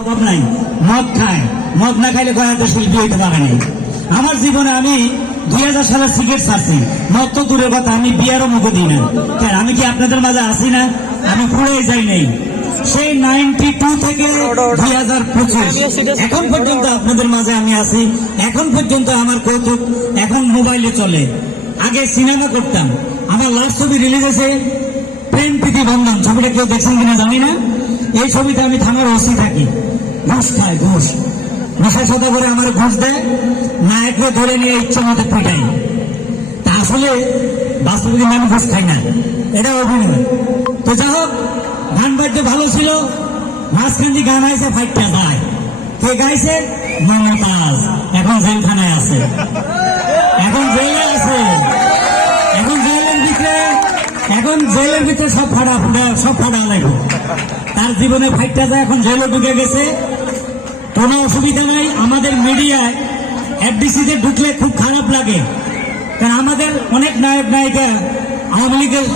অভাব নাই, মদ খায়, মদ না খাইলে কয়েকটা শিল্পী হইতে পারে নাই। আমার জীবনে আমি 2000 সালে সিগারেট ছাড়ছি, মদ তো দূরের কথা, আমি বিয়ারও মুখে দিই না। আমি কি আপনাদের মাঝে আসি না? আমি পুড়ে যাই নাই। সেই 92 থেকে 2025 এখন পর্যন্ত আপনাদের মাঝে আমি আছি। এখন পর্যন্ত আমার কৌতুক এখন মোবাইলে চলে। আগে সিনেমা করতাম। আমার লাস্ট ছবি রিলিজ হয়েছে প্রেম প্রীতি বন্ধন, ছবিটা কেউ দেখছেন কিনা জানি না। এই ছবিতে আমি থানার ওসি থাকি, ঘুষ খাই, ঘুষ নেশা সাদা করে আমার ঘুষ দেয়, নায়ককে ধরে নিয়ে ইচ্ছা মতো পিটাই। তা আসলে বাস্তবে কিন্তু আমি ঘুষ খাই না, এটা অভিনয়। তো যাই হোক, গান বাদ্য ভালো ছিল। মাঝখান দিয়ে গান আইসে ফাইটটা যায়, কে গাইছে? মমতাজ। এখন জেলখানায় আছে, এখন জেলে আছে, এখন জেলের ভিতরে সব ফাটা লাগবে। তার জীবনে ফাইটটা যায়, এখন জেলে ঢুকে গেছে, কোনো অসুবিধা নাই। আমাদের মিডিয়ায় এফডিসিতে ঢুকলে খুব খারাপ লাগে, কারণ আমাদের অনেক নায়ক নায়িকা আওয়ামী লীগের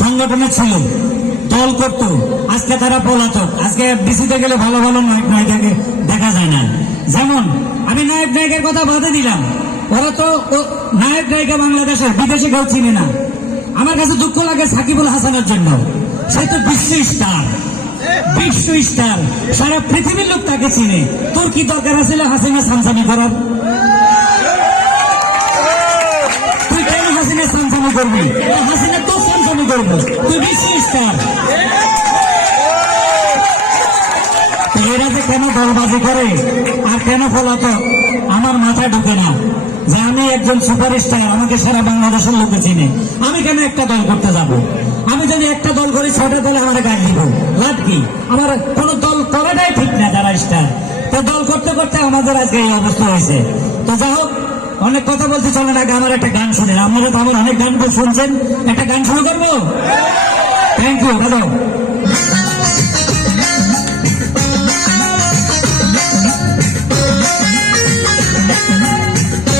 সংগঠনে ছিল, দল করতো, আজকে তারা পলাতক। আজকে এফডিসিতে গেলে ভালো ভালো নায়ক নায়িকাকে দেখা যায় না। যেমন আমি নায়ক নায়িকার কথা বাদে দিলাম, ওরা তো নায়ক নায়িকা বাংলাদেশে বিদেশে কেউ চিনে না। আমার কাছে দুঃখ লাগে সাকিবুল হাসানের জন্য, সে তো বিশ্ব স্টার, বিশ্ব স্টার, সারা পৃথিবীর লোক তাকে চিনে। তোর কি দরকার আছিল হাসিনা সানসানি করার? তুই কেন হাসিনা সানসানি করবি? হাসিনা তোর সানসানি করবো, তুই বিশ্ব স্টার। এরা যে কেন দলবাজি করে আর কেন পলাতক আমার মাথায় ঢুকে না, যে আমি একজন সুপারস্টার, আমাকে সারা বাংলাদেশের লোকে চিনে, আমি কেন একটা দল করতে যাব? আমি যদি একটা দল করি 6টা দলে আমার গান দিব, লাভ কি? আমার কোন দল করাটাই ঠিক না, যারা স্টার। তো দল করতে করতে আমাদের আজকে এই অবস্থা হয়েছে। তো যাই হোক, অনেক কথা বলতে চলে না, আমার একটা গান শুনেন। আপনারা তো আমার অনেক গান শুনছেন, একটা গান শুরু করবো। থ্যাংক ইউ দাদা।